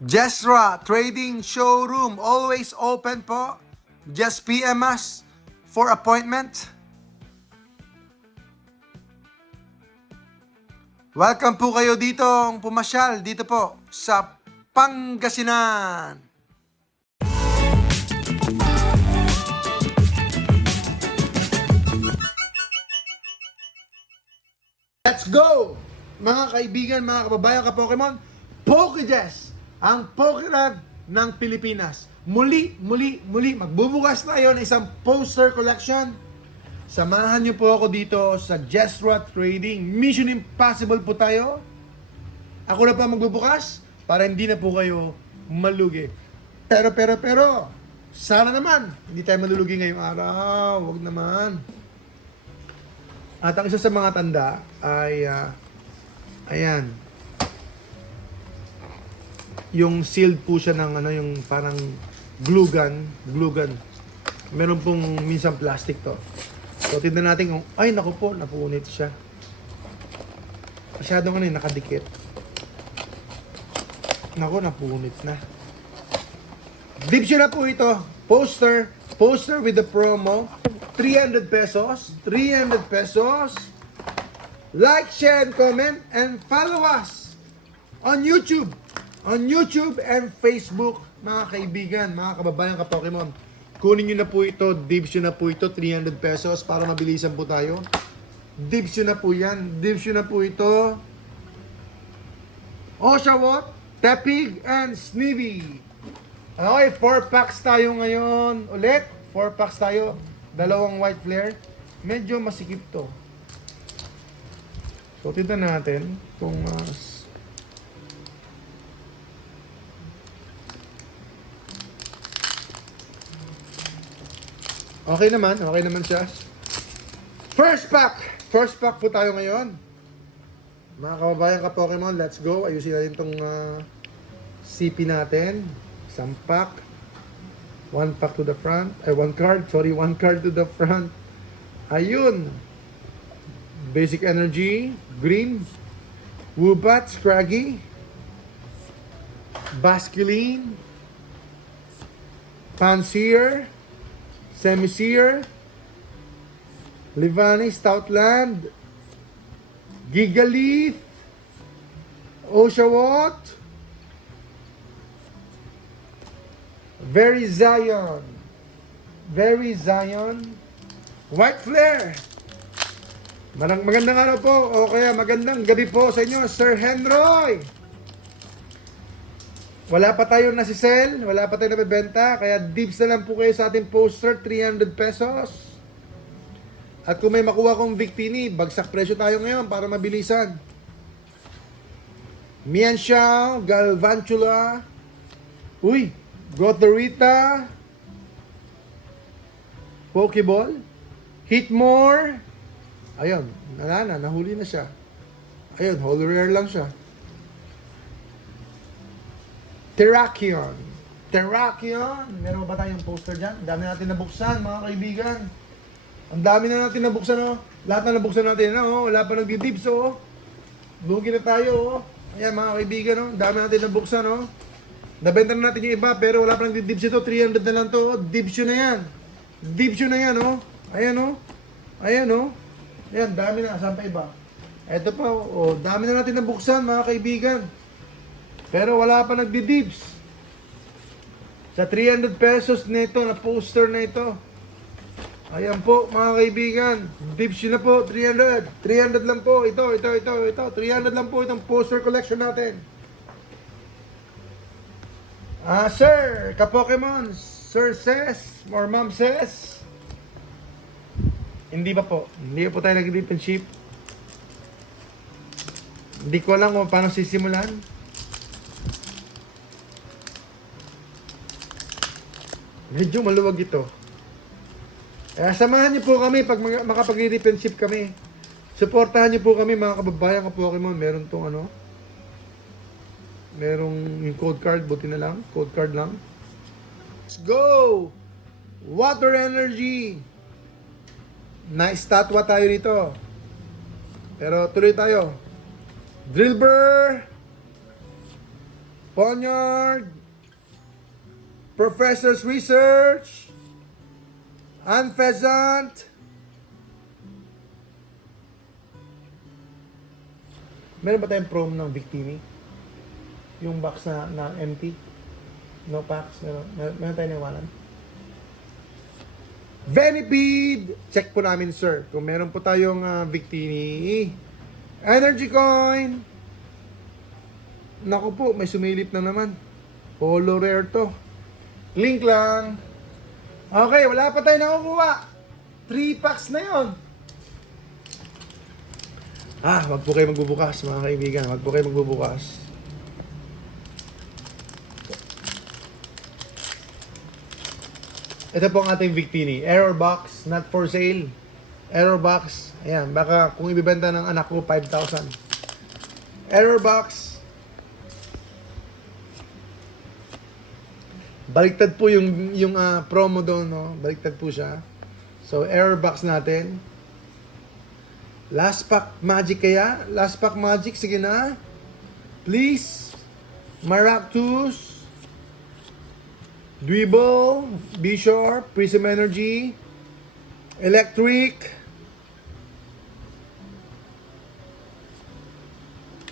Jesra Trading Showroom, always open po. Just PM us for appointment. Welcome po kayo dito pumasyal dito po sa Pangasinan. Let's go! Mga kaibigan, mga kababayan, ka-Pokemon, PokeJess, ang Pokerag ng Pilipinas. Muli, magbubukas tayo ng isang poster collection. Samahan niyo po ako dito sa Jesra Trading. Mission Impossible po tayo. Ako na pa magbubukas para hindi na po kayo malugi. Pero, sana naman, hindi tayo malulugi ngayong araw. Huwag naman. At ang isa sa mga tanda ay, ayan, yung sealed po siya ng yung parang glue gun. Meron pong minsan plastic to. So, tignan natin kung, ay naku po, napunit siya. Masyadong nakadikit. Naku, napunit na. Dipsyo na po ito. Poster with the promo. 300 pesos. 300 pesos. Like, share, and comment, and follow us on YouTube. On YouTube and Facebook, mga kaibigan, mga kababayan, ka-Pokemon. Kunin nyo na po ito, dibs nyo na po ito, 300 pesos para mabilisan po tayo. Dibs nyo na po yan, dibs nyo na po ito. Oshawott, Tepig, and Snivy. Okay, 4 packs tayo ngayon ulit. 4 packs tayo. Dalawang white flare. Medyo masikip to. So, tignan natin kung okay naman siya. First pack po tayo ngayon. Mga kababayan, ka-Pokemon, let's go. Ayusin natin itong CP natin. Isang pack. One pack to the front. One card to the front. Ayun. Basic Energy, Green. Woobat, Scraggy. Basculine. Pansear. Semisear, Livani, Stoutland, Gigalith, Oshawott, Very Zion, White Flare. Magandang araw po, o kaya magandang gabi po sa inyo, Sir Henroy. Wala pa tayo nasisell, wala pa tayo nabibenta, kaya dibs na lang po kayo sa ating poster, 300 pesos. At kung may makuha kong Victini, bagsak presyo tayo ngayon para mabilisan. Mianxiao, Galvantula, Gothorita, Pokeball, Hitmore, ayun, nahuli na siya. Ayun, whole rare lang siya. Terrakion. Meron ba tayong poster dyan? Ang dami natin nabuksan, mga kaibigan. Ang dami na natin nabuksan, oh. Lahat na nabuksan natin, oh. Wala pa nagdi-dips, oh. Lugi na tayo, oh. Ayan, mga kaibigan, oh. Ang dami natin nabuksan, oh. Nabenta na natin yung iba, pero wala pa nagdi-dips ito. 300 na lang to, oh. Dips yun na yan. Oh. Ayan, oh. Ayan, dami na. Saan pa iba? Eto pa, oh. Dami na natin nabuksan, mga kaibigan. Pero wala pa nagdi-dibs. Sa 300 pesos nito, na poster na ito. Ayan po, mga kaibigan. Dibs yun na po, 300. 300 lang po. Ito. 300 lang po itong poster collection natin. Sir, ka-Pokemon, Sir Says, or Ma'am Says. Hindi pa po. Hindi pa po tayo nag-dip and ship. Hindi ko alam kung paano sisimulan. Medyo maluwag ito. Samahan niyo po kami pag makapag-re-defensive kami. Suportahan niyo po kami, mga kababayan ka Pokemon. Meron tong merong yung code card, buti na lang. Code card lang. Let's go! Water Energy. Nice statwa tayo dito. Pero tuloy tayo. Drillbur. Ponyard, Professor's Research, Ann Pheasant. Meron ba tayong prom ng Victini? Yung box na empty? No packs? Meron tayong nawalan? Venipede! Check po namin, sir. Kung meron po tayong Victini. Energy Coin! Naku po, may sumilip na naman. Holo rare to. Link lang. Okay, wala pa tayo nakukuha. 3 packs na yon. Wag po kayo magbubukas, mga kaibigan. Wag po kayo magbubukas. Ito po ang ating Victini. Error box, not for sale. Error box. Ayan, baka kung ibibenta ng anak ko, 5,000. Error box. Baliktad po yung promo doon, no? Baliktad po siya. So, error box natin. Last pack magic kaya? Last pack magic, sige na. Please. Maractus. Dwebble. Bishop. Prism Energy. Electric.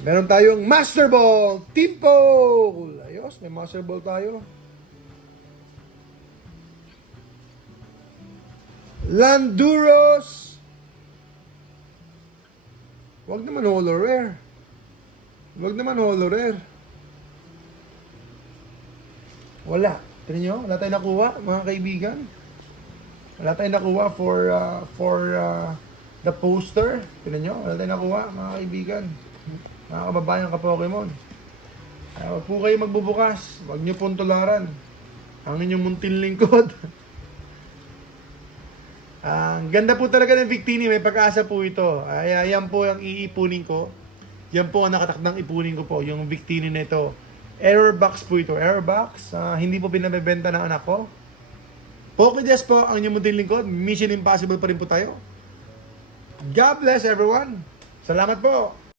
Meron tayong Master Ball. Team Pole. Ayos, may Master Ball tayo. Landuros. Wag naman holo rare. Wag naman holo rare. Wala. Tignan nyo, wala tayong nakuha, mga kaibigan. Wala tayong nakuha for the poster. Tignan nyo, wala tayong nakuha, mga kaibigan. Mga kababayan ka-Pokemon. Huwag po kayo magbubukas. Huwag nyo pong tularan ang inyong munting lingkod. Ang ganda po talaga ng Victini, may pag-asa po ito. Yan po ang iipunin ko. Yan po ang nakatakdang ipunin ko po, yung Victini na ito. Error box po ito, error box. Hindi po pinabebenta ng anak ko. Pokédex po ang inyong munting lingkod. Mission Impossible pa rin po tayo. God bless everyone. Salamat po.